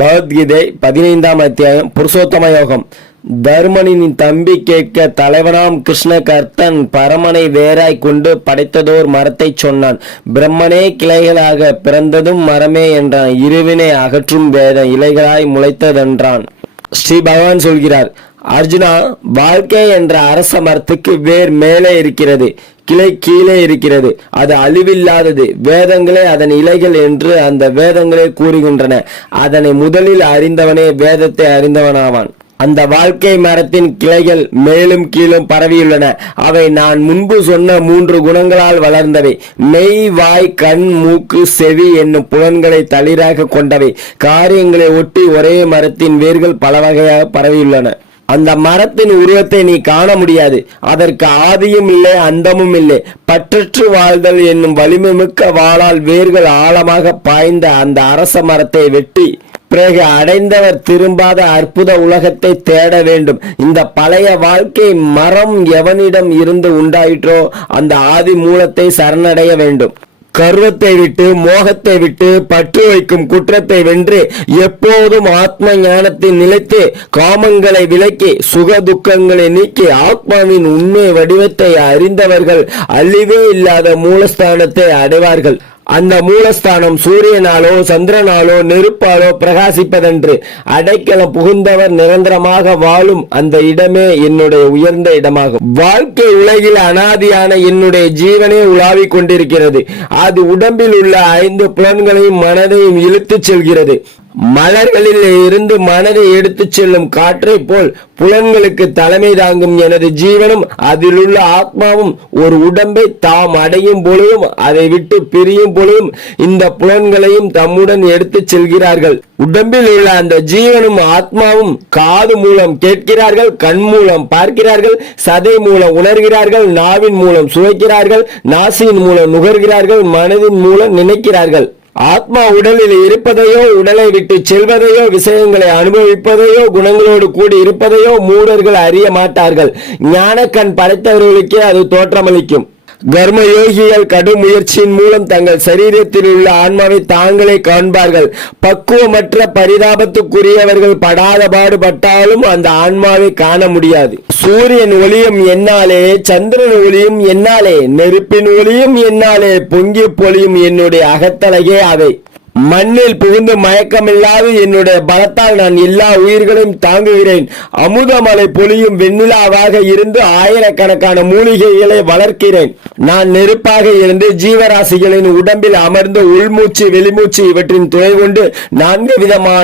பகவத்கீதை 15ஆம் அத்தியாயம் புருஷோத்தம யோகம். தர்மனின் தம்பி கேட்க தலைவனாம் கிருஷ்ண கர்த்தன் பரமனை வேறாய் கொண்டு படைத்ததோர் மரத்தை சொன்னான். பிரம்மனே கிளைகளாக பிறந்ததும் மரமே என்றான். இருவினை அகற்றும் வேதம் இலைகளாய் முளைத்ததென்றான். ஸ்ரீ பகவான் சொல்கிறார், அர்ஜுனா, வாழ்க்கை என்ற அரச மரத்துக்கு வேர் மேலே இருக்கிறது, கிளை கீழே இருக்கிறது. அது அழிவில்லாதது. வேதங்களே அதன் இலைகள் என்று அந்த வேதங்களே கூறுகின்றன. அதனை முதலில் அறிந்தவனே வேதத்தை அறிந்தவனாவான். அந்த வாழ்க்கை மரத்தின் கிளைகள் மேலும் கீழும் பரவியுள்ளன. அவை நான் முன்பு சொன்ன 3 குணங்களால் வளர்ந்தவை. மெய், வாய், கண், மூக்கு, செவி என்னும் புலன்களை தளிராக கொண்டவை. காரியங்களை ஒட்டி ஒரே மரத்தின் வேர்கள் பல வகையாக பரவியுள்ளன. அந்த மரத்தின் உருவத்தை நீ காண முடியாது. அதற்கு ஆதியும் இல்லை, அந்தமும் இல்லை. பற்றற்று வாழ்தல் என்னும் வலிமை மிக்க வாளால் வேர்கள் ஆழமாக பாய்ந்த அந்த அரச மரத்தை வெட்டி பிறகு அடைந்தவர் திரும்பாத அற்புத உலகத்தை தேட வேண்டும். இந்த பழைய வாழ்க்கை மரம் எவனிடம் இருந்து உண்டாயிற்றோ அந்த ஆதி மூலத்தை சரணடைய வேண்டும். கர்வத்தை விட்டு, மோகத்தை விட்டு, பற்று வைக்கும் குற்றத்தை வென்று எப்போதும் ஆத்ம ஞானத்தில் நிலைத்து காமங்களை விலக்கி சுக துக்கங்களை நீக்கி ஆத்மாவின் உண்மை வடிவத்தை அறிந்தவர்கள் அழிவே இல்லாத மூலஸ்தானத்தை அடைவார்கள். அந்த மூலஸ்தானம் சூரியனாலோ சந்திரனாலோ நெருப்பாலோ பிரகாசிப்பதென்று அடைக்கலம் புகுந்தவர் நிரந்தரமாக வாழும் அந்த இடமே என்னுடைய உயர்ந்த இடமாகும். வாழ்க்கை உலகில் அனாதியான என்னுடைய ஜீவனே உலாவிக் கொண்டிருக்கிறது. அது உடம்பில் உள்ள 5 புலன்களையும் மனதையும் இழுத்துச் செல்கிறது. மலர்களில் இருந்து மனதை எடுத்துச் செல்லும் காற்றை போல் புலன்களுக்கு தலைமை தாங்கும் எனது ஜீவனும் அதில் உள்ள ஆத்மாவும் ஒரு உடம்பை தாம் அடையும் பொழுதும் அதை விட்டு பிரியும் பொழுதும் இந்த புலன்களையும் தம்முடன் எடுத்துச் செல்கிறார்கள். உடம்பில் உள்ள அந்த ஜீவனும் ஆத்மாவும் காது மூலம் கேட்கிறார்கள், கண் மூலம் பார்க்கிறார்கள், சதை மூலம் உணர்கிறார்கள், நாவின் மூலம் சுவைக்கிறார்கள், நாசியின் மூலம் நுகர்கிறார்கள், மனதின் மூலம் நினைக்கிறார்கள். ஆத்மா உடலில் இருப்பதையோ, உடலை விட்டு செல்வதையோ, விஷயங்களை அனுபவிப்பதையோ, குணங்களோடு கூடி இருப்பதையோ மூடர்கள் அறிய மாட்டார்கள். ஞான கண் படைத்தவர்களுக்கே அது தோற்றமளிக்கும். கர்ம யோகிகள் கடும் முயற்சியின் மூலம் தங்கள் சரீரத்தில் உள்ள ஆன்மாவை தாங்களே காண்பார்கள். பக்குவமற்ற பரிதாபத்துக்குரியவர்கள் படாத பாடுபட்டாலும் அந்த ஆன்மாவை காண முடியாது. சூரியன் ஒளியும் என்னாலே, சந்திரன் ஒளியும் என்னாலே, நெருப்பின் ஒளியும் என்னாலே, பொங்கி பொழியும் என்னுடைய அகத்தலையே அவை. மண்ணில் புகுந்து மயக்கமில்லாது என்னுடைய பலத்தால் நான் எல்லா உயிர்களையும் தாங்குகிறேன். அமுதமலை பொழியும் வெண்ணிலாவாக இருந்து ஆயிரக்கணக்கான மூலிகைகளை வளர்க்கிறேன். நான் நெருப்பாக இருந்து ஜீவராசிகளின் உடம்பில் அமர்ந்து உள்மூச்சு வெளிமூச்சு இவற்றின் துணை கொண்டு 4 விதமான